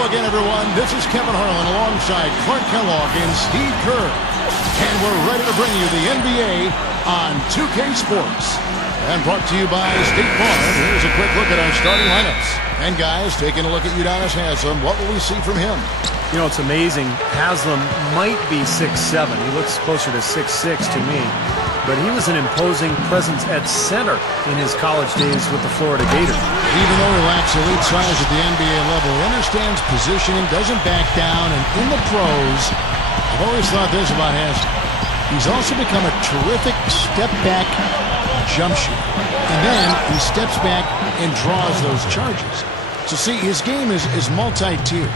Hello again, everyone. This is Kevin Harlan alongside Clark Kellogg and Steve Kerr. And we're ready to bring you the NBA on 2K Sports. And brought to you by State Farm. Here's a quick look at our starting lineups. And guys, taking a look at Udonis Haslem, what will we see from him? You know, it's amazing. Haslem might be 6'7". He looks closer to 6'6" to me. But he was an imposing presence at center in his college days with the Florida Gators. Even though he lacks elite size at the NBA level, he understands positioning, doesn't back down, and in the pros, I've always thought this about Haslem. He's also become a terrific step-back jump shooter. And then he steps back and draws those charges. So see, his game is multi-tiered,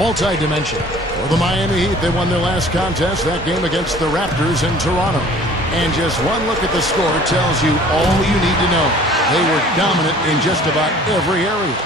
multi-dimensional. For the Miami Heat, they won their last contest, that game against the Raptors in Toronto. And just one look at the score tells you all you need to know. They were dominant in just about every area.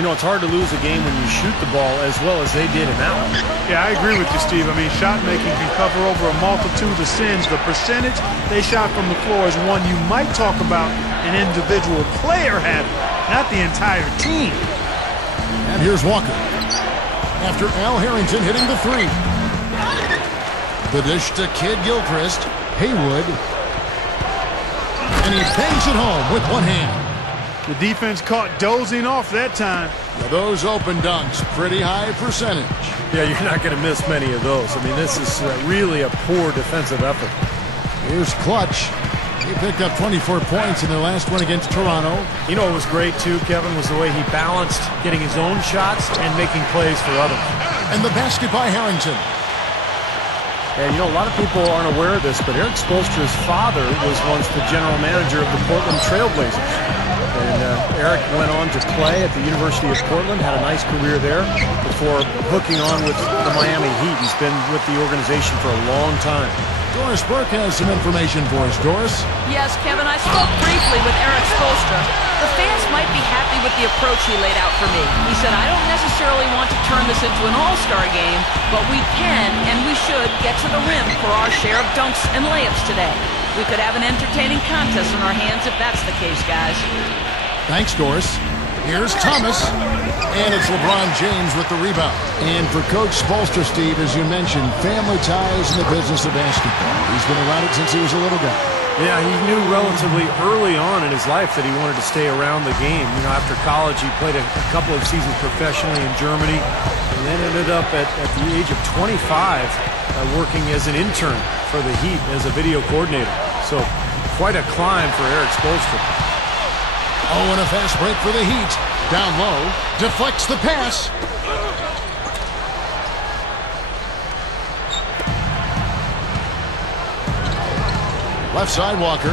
You know, it's hard to lose a game when you shoot the ball as well as they did in that one. Yeah, I agree with you, Steve. I mean, shot making can cover over a multitude of sins. The percentage they shot from the floor is one you might talk about an individual player having, not the entire team. And here's Walker. After Al Harrington hitting the three. The dish to Kid Gilchrist. Haywood. And he bangs it home with one hand. The defense caught dozing off that time. Now those open dunks, pretty high percentage. Yeah, you're not going to miss many of those. I mean, this is really a poor defensive effort. Here's Clutch. He picked up 24 points in their last one against Toronto. You know what was great, too, Kevin, was the way he balanced getting his own shots and making plays for others. And the basket by Harrington. And, you know, a lot of people aren't aware of this, but Eric Spoelstra's father was once the general manager of the Portland Trail Blazers. And Eric went on to play at the University of Portland, had a nice career there before hooking on with the Miami Heat. He's been with the organization for a long time. Doris Burke has some information for us. Doris? Yes, Kevin, I spoke briefly with Eric Spoelstra. The fans might be happy with the approach he laid out for me. He said, I don't necessarily want to turn this into an all-star game, but we can and we should get to the rim for our share of dunks and layups today. We could have an entertaining contest on our hands if that's the case, guys. Thanks, Doris. Here's Thomas. And it's LeBron James with the rebound. And for Coach Spoelstra, Steve, as you mentioned, family ties in the business of basketball. He's been around it since he was a little guy. Yeah, he knew relatively early on in his life that he wanted to stay around the game. You know, after college, he played a couple of seasons professionally in Germany and then ended up at the age of 25 working as an intern for the Heat as a video coordinator. So quite a climb for Eric Spoelstra. Oh, and a fast break for the Heat. Down low, deflects the pass. Left side, Walker.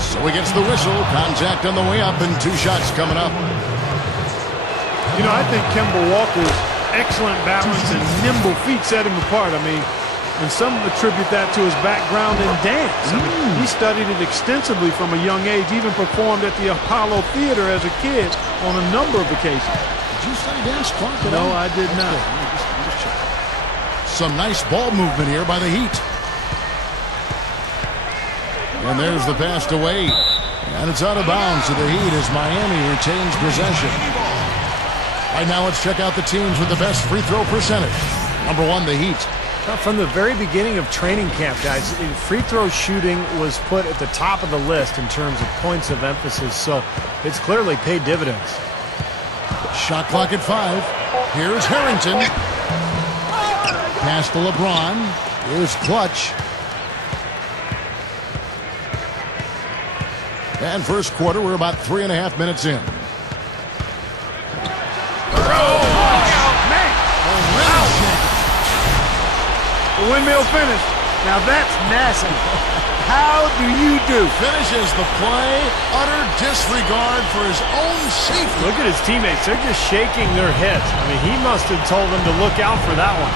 So he gets the whistle. Contact on the way up and two shots coming up. You know, I think Kemba Walker's excellent balance and nimble feet set him apart. I mean, and some attribute that to his background in dance. I mean, he studied it extensively from a young age, even performed at the Apollo Theater as a kid on a number of occasions. Did you study dance, Clark? No, I did not. Just check. Some nice ball movement here by the Heat. And there's the pass away. And it's out of bounds to the Heat as Miami retains possession. Right now, let's check out the teams with the best free throw percentage. Number one, the Heat. From the very beginning of training camp, guys, free throw shooting was put at the top of the list in terms of points of emphasis, so it's clearly paid dividends. Shot clock at 5. Here's Harrington. Pass to LeBron. Here's Clutch. And first quarter, we're about 3.5 minutes in. The windmill finish. Now that's massive. How do you do? Finishes the play. Utter disregard for his own safety. Look at his teammates. They're just shaking their heads. I mean, he must have told them to look out for that one.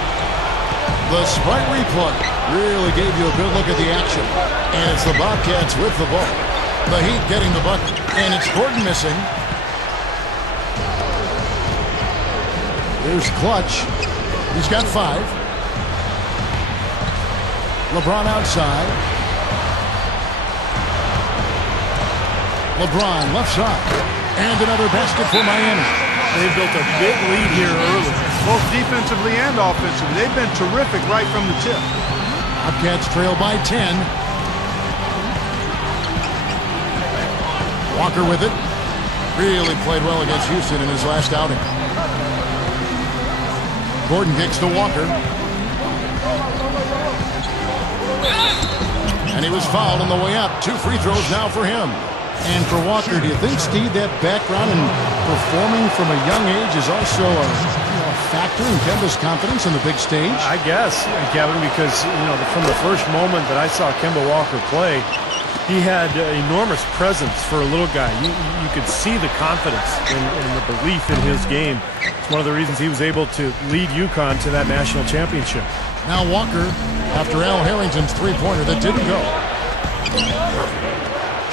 The Sprite replay really gave you a good look at the action. And it's the Bobcats with the ball. The Heat getting the bucket. And it's Gordon missing. Here's Clutch. He's got 5. LeBron outside. LeBron left side. And another basket for Miami. They built a big lead here early. Both defensively and offensively. They've been terrific right from the tip. Bobcats trail by 10. Walker with it. Really played well against Houston in his last outing. Gordon kicks to Walker. And he was fouled on the way up. 2 free throws now for him. And for Walker, do you think, Steve, that background in performing from a young age is also a factor in Kemba's confidence on the big stage? I guess, Kevin, because from the first moment that I saw Kemba Walker play, he had enormous presence for a little guy. You could see the confidence and the belief in his game. It's one of the reasons he was able to lead UConn to that national championship. Now Walker, after Al Harrington's three-pointer that didn't go.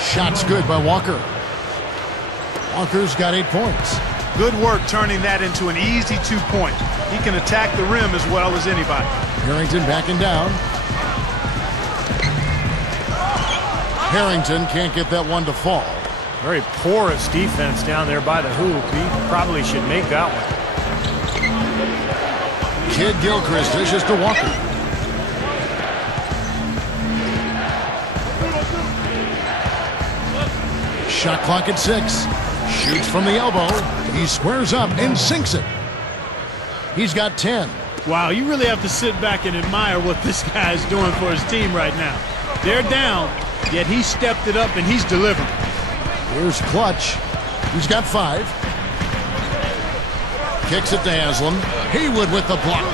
Shot's good by Walker. Walker's got 8 points. Good work turning that into an easy 2-point. He can attack the rim as well as anybody. Harrington backing down. Harrington can't get that one to fall. Very porous defense down there by the hoop. He probably should make that one. Kid Gilchrist dishes to Walker. Shot clock at 6. Shoots from the elbow. He squares up and sinks it. He's got 10. Wow, you really have to sit back and admire what this guy is doing for his team right now. They're down, yet he stepped it up and he's delivering. Here's Clutch. He's got 5. Kicks it to Haslam. Haywood with the block.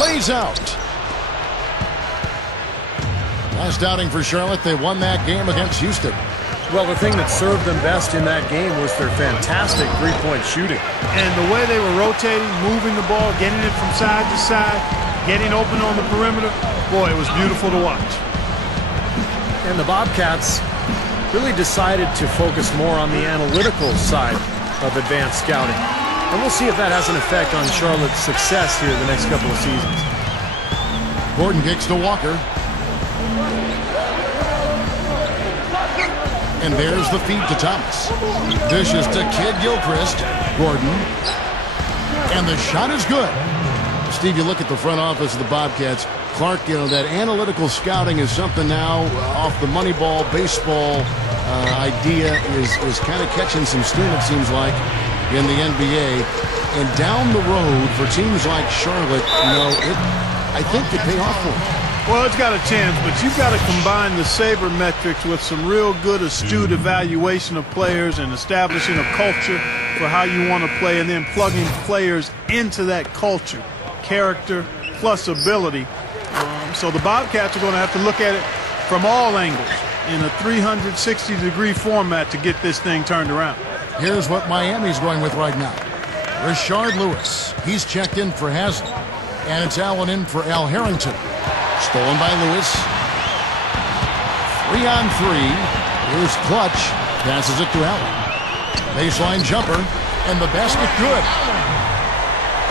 Lays out. Last outing for Charlotte, they won that game against Houston. Well, the thing that served them best in that game was their fantastic three-point shooting. And the way they were rotating, moving the ball, getting it from side to side, getting open on the perimeter, boy, it was beautiful to watch. And the Bobcats really decided to focus more on the analytical side of advanced scouting. And we'll see if that has an effect on Charlotte's success here the next couple of seasons. Gordon kicks to Walker. And there's the feed to Thomas. Dishes to Kid Gilchrist. Gordon. And the shot is good. Steve, you look at the front office of the Bobcats. Clark, that analytical scouting is something now off the money ball, baseball idea is kind of catching some steam, it seems like, in the NBA. And down the road for teams like Charlotte, I think could pay off for them. Well, it's got a chance, but you've got to combine the sabermetrics with some real good, astute evaluation of players and establishing a culture for how you want to play and then plugging players into that culture, character plus ability. So the Bobcats are going to have to look at it from all angles in a 360-degree format to get this thing turned around. Here's what Miami's going with right now. Rashard Lewis. He's checked in for Haslam. And it's Allen in for Al Harrington. Stolen by Lewis. 3-on-3. Here's Clutch. Passes it to Allen. Baseline jumper. And the basket good.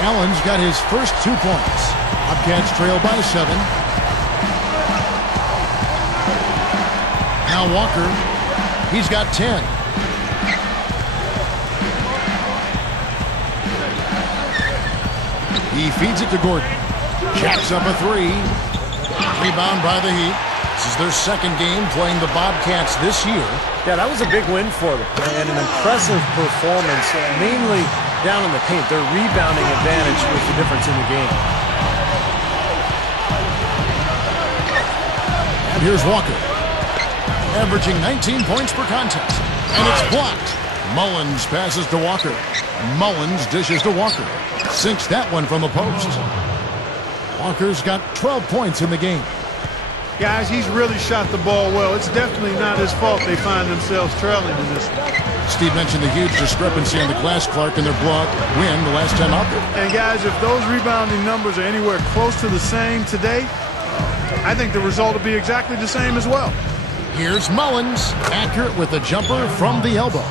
Allen's got his first 2 points. Bobcats trail by 7. Now Walker. He's got 10. He feeds it to Gordon. Jacks up a 3. Rebound by the Heat. This is their second game playing the Bobcats this year. Yeah, that was a big win for them. And an impressive performance, mainly down in the paint. Their rebounding advantage was the difference in the game. And here's Walker. Averaging 19 points per contest. And it's blocked. Mullins passes to Walker. Mullins dishes to Walker. Sinks that one from the post. Walker's got 12 points in the game. Guys, he's really shot the ball well. It's definitely not his fault they find themselves trailing in this one. Steve mentioned the huge discrepancy on the glass, Clark, in their block win the last time out there. And guys, if those rebounding numbers are anywhere close to the same today, I think the result will be exactly the same as well. Here's Mullins, accurate with a jumper from the elbow.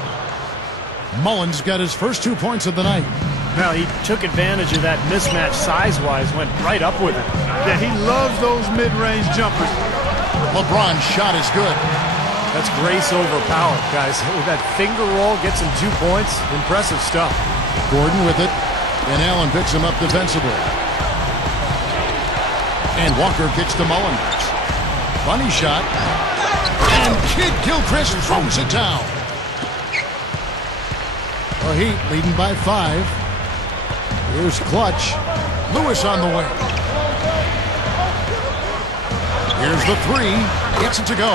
Mullins got his first 2 points of the night. Now, he took advantage of that mismatch size-wise, went right up with it. Yeah, he loves those mid-range jumpers. LeBron's shot is good. That's grace over power, guys. With that finger roll, gets him 2 points. Impressive stuff. Gordon with it, and Allen picks him up defensively. And Walker kicks to Mullins. Bunny shot. And Kid Gilchrist throws it down. The Heat leading by 5. Here's Clutch. Lewis on the way. Here's the 3. Gets it to go.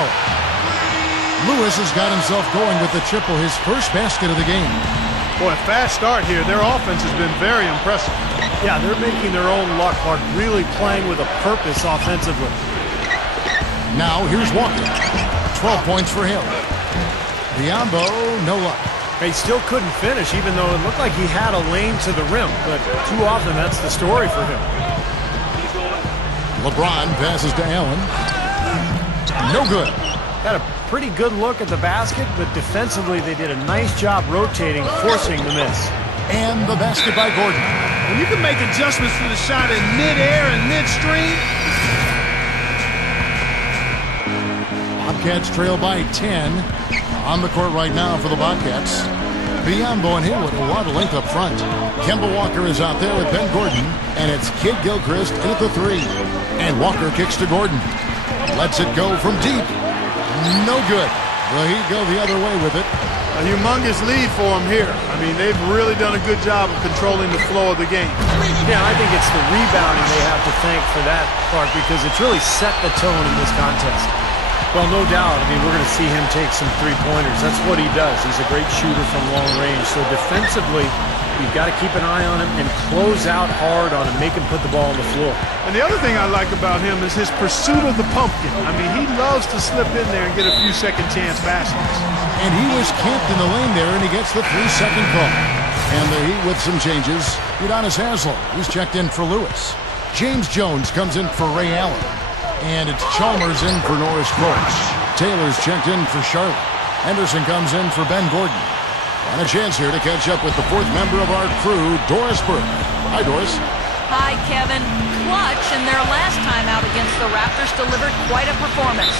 Lewis has got himself going with the triple, his first basket of the game. Boy, a fast start here. Their offense has been very impressive. Yeah, they're making their own luck, Mark, really playing with a purpose offensively. Now here's Walker. 12 points for him. Biombo, no luck. He still couldn't finish, even though it looked like he had a lane to the rim. But too often, that's the story for him. LeBron passes to Allen. No good. Had a pretty good look at the basket, but defensively they did a nice job rotating, forcing the miss. And the basket by Gordon. When you can make adjustments to the shot in midair and midstream. Bobcats trail by 10. On the court right now for the Bobcats. Biombo and Haywood, a lot of length up front. Kemba Walker is out there with Ben Gordon, and it's Kid Gilchrist in at the 3. And Walker kicks to Gordon. Lets it go from deep. No good. The Heat go the other way with it. A humongous lead for them here. I mean, they've really done a good job of controlling the flow of the game. Yeah, I think it's the rebounding they have to thank for that, Clark, because it's really set the tone in this contest. Well, no doubt. I mean, we're going to see him take some three-pointers. That's what he does. He's a great shooter from long range. So defensively, you've got to keep an eye on him and close out hard on him, make him put the ball on the floor. And the other thing I like about him is his pursuit of the pumpkin. I mean, he loves to slip in there and get a few second-chance baskets. And he was camped in the lane there, and he gets the 3-second call. And the Heat with some changes. Udonis Haslem, he's checked in for Lewis. James Jones comes in for Ray Allen. And it's Chalmers in for Norris Cole. Taylor's checked in for Charlotte. Henderson comes in for Ben Gordon. And a chance here to catch up with the 4th member of our crew, Doris Burke. Hi, Doris. Hi, Kevin. Clutch in their last time out against the Raptors delivered quite a performance.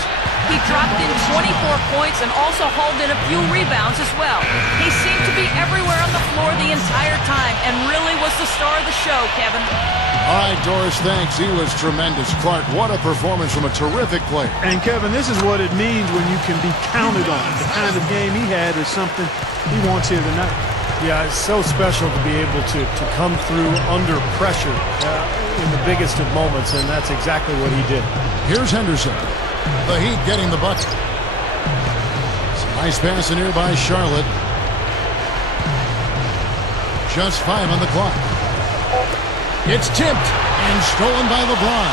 He dropped in 24 points and also hauled in a few rebounds as well. He seemed to be everywhere on the floor the entire time and really was the star of the show, Kevin. All right, Doris, thanks. He was tremendous. Clark, what a performance from a terrific player. And, Kevin, this is what it means when you can be counted on. The kind of game he had is something he wants here tonight. Yeah, it's so special to be able to come through under pressure in the biggest of moments, and that's exactly what he did. Here's Henderson. The Heat getting the bucket. It's a nice pass in here by Charlotte. Just 5 on the clock. It's tipped and stolen by LeBron.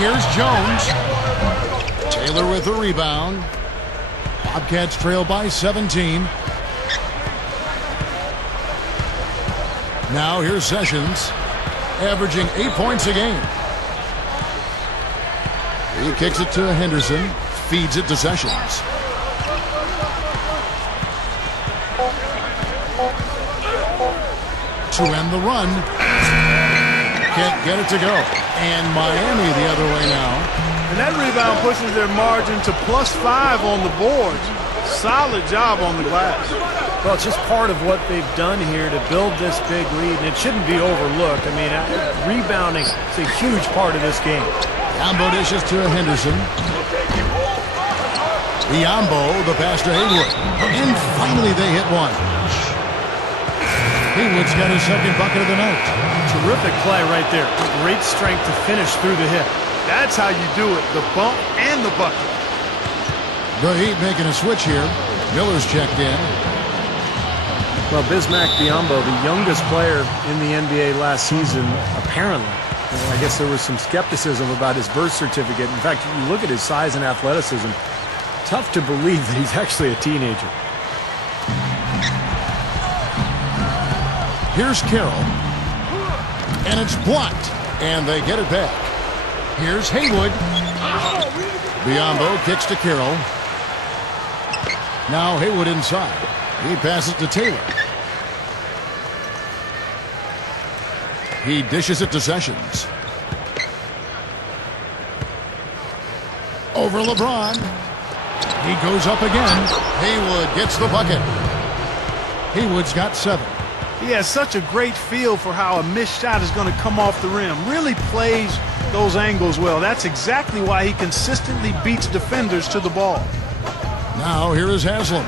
Here's Jones. Taylor with the rebound. Bobcats trail by 17. Now here's Sessions, averaging 8 points a game. He kicks it to Henderson, feeds it to Sessions. To end the run. Can't get it to go. And Miami the other way now. And that rebound pushes their margin to +5 on the boards. Solid job on the glass. Well, it's just part of what they've done here to build this big lead, and it shouldn't be overlooked. I mean, rebounding is a huge part of this game. Biombo dishes to Henderson. Biombo, the pass to Haywood. And finally they hit one. Haywood's got his 2nd bucket of the night. Terrific play right there. Great strength to finish through the hip. That's how you do it, the bump and the bucket. The Heat making a switch here. Miller's checked in. Well, Bismack Biyombo, the youngest player in the NBA last season, apparently. I guess there was some skepticism about his birth certificate. In fact, you look at his size and athleticism, tough to believe that he's actually a teenager. Here's Carroll. And it's blocked. And they get it back. Here's Haywood. Biombo kicks to Carroll. Now Haywood inside. He passes to Taylor. He dishes it to Sessions. Over LeBron. He goes up again. Haywood gets the bucket. Haywood's got 7. He has such a great feel for how a missed shot is going to come off the rim. Really plays those angles well. That's exactly why he consistently beats defenders to the ball. Now here is Haslam.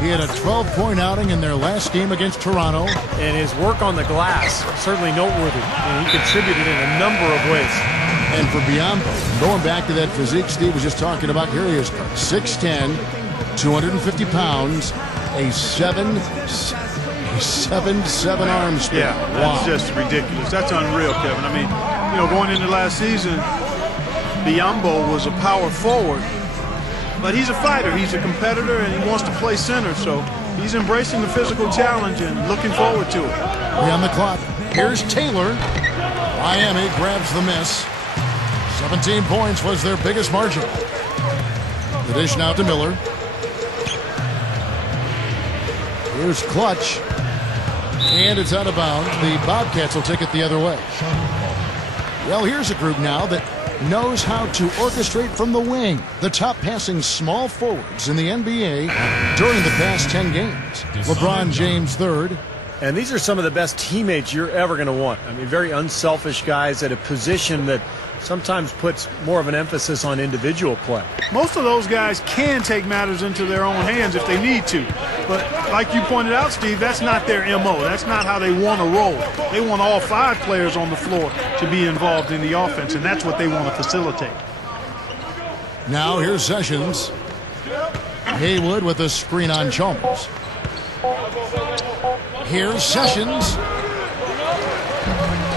He had a 12-point outing in their last game against Toronto. And his work on the glass, certainly noteworthy. And he contributed in a number of ways. And for Biombo, going back to that physique Steve was just talking about, here he is, 6'10", 250 pounds, a 7'7" arm speed. Yeah, that's just ridiculous. That's unreal, Kevin. I mean, you know, going into last season, Biombo was a power forward, but he's a fighter. He's a competitor, and he wants to play center, so he's embracing the physical challenge and looking forward to it. We're on the clock. Here's Taylor. Miami grabs the miss. 17 points was their biggest margin. The dish now to Miller. Here's Clutch. And it's out of bounds. The Bobcats will take it the other way. Well, here's a group now that knows how to orchestrate from the wing. The top passing small forwards in the NBA during the past 10 games. LeBron James third. And these are some of the best teammates you're ever going to want. I mean, very unselfish guys at a position that sometimes puts more of an emphasis on individual play. Most of those guys can take matters into their own hands if they need to. But like you pointed out, Steve, that's not their MO. That's not how they want to roll. They want all 5 players on the floor to be involved in the offense, and that's what they want to facilitate. Now here's Sessions. Haywood with a screen on Chalmers. Here's Sessions.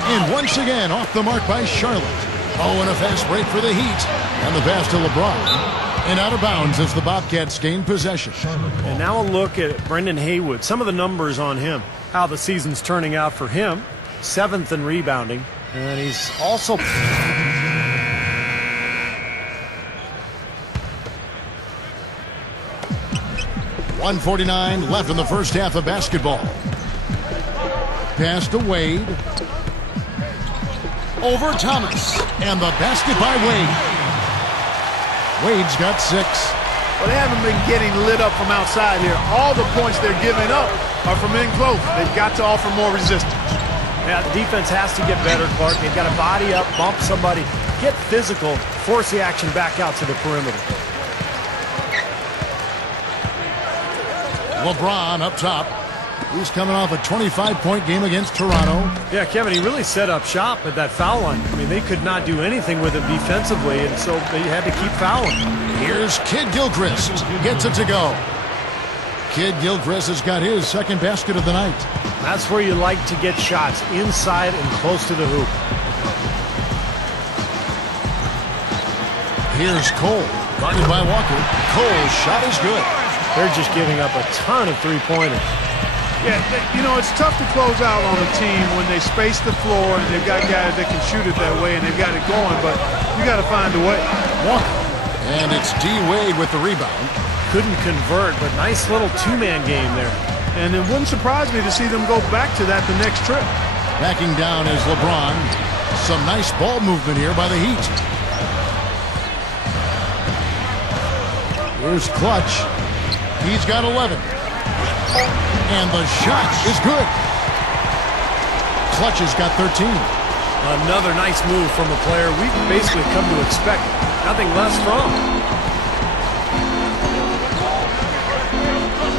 And once again, off the mark by Charlotte. Oh, and a fast break for the Heat. And the pass to LeBron. And out of bounds as the Bobcats gain possession. And now a look at Brendan Haywood. Some of the numbers on him. How the season's turning out for him. 7th in rebounding. And he's also... 1:49 left in the first half of basketball. Pass to Wade. Over Thomas. And the basket by Wade. Wade's got 6. Well, they haven't been getting lit up from outside here. All the points they're giving up are from in close. They've got to offer more resistance. Yeah, the defense has to get better, Clark. They've got to body up, bump somebody, get physical, force the action back out to the perimeter. LeBron up top. He's coming off a 25-point game against Toronto. Yeah, Kevin, he really set up shop at that foul line. I mean, they could not do anything with him defensively, and so they had to keep fouling. Here's Kid Gilchrist. Gets it to go. Kid Gilchrist has got his second basket of the night. That's where you like to get shots, inside and close to the hoop. Here's Cole. Guarded by Walker. Cole's shot is good. They're just giving up a ton of three-pointers. Yeah, you know, it's tough to close out on a team when they space the floor and they've got guys that can shoot it that way and they've got it going, but you got to find a way. Walker. And it's D. Wade with the rebound. Couldn't convert, but nice little two-man game there. And it wouldn't surprise me to see them go back to that the next trip. Backing down is LeBron. Some nice ball movement here by the Heat. Here's Clutch. He's got 11. And the shot is good. Clutch has got 13. Another nice move from a player we've basically come to expect. Nothing less from.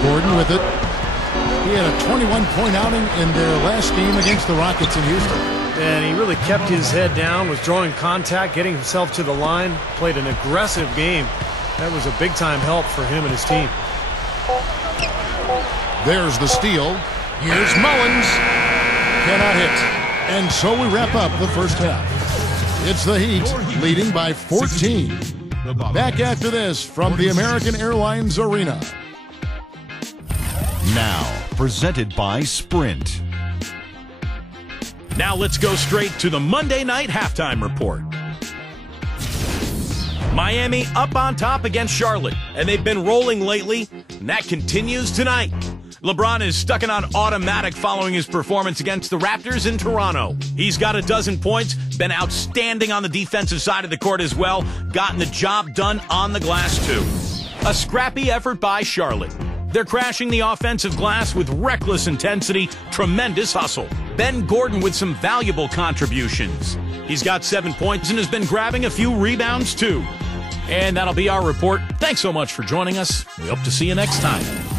Gordon with it. He had a 21-point outing in their last game against the Rockets in Houston. And he really kept his head down, was drawing contact, getting himself to the line, played an aggressive game. That was a big-time help for him and his team. There's the steal. Here's Mullins. Cannot hit. And so we wrap up the first half. It's the Heat leading by 14. Back after this from the American Airlines Arena. Now, presented by Sprint. Now let's go straight to the Monday night halftime report. Miami up on top against Charlotte, and they've been rolling lately, and that continues tonight. LeBron is stuck in on automatic following his performance against the Raptors in Toronto. He's got 12 points, been outstanding on the defensive side of the court as well, gotten the job done on the glass too. A scrappy effort by Charlotte. They're crashing the offensive glass with reckless intensity, tremendous hustle. Ben Gordon with some valuable contributions. He's got 7 points and has been grabbing a few rebounds too. And that'll be our report. Thanks so much for joining us. We hope to see you next time.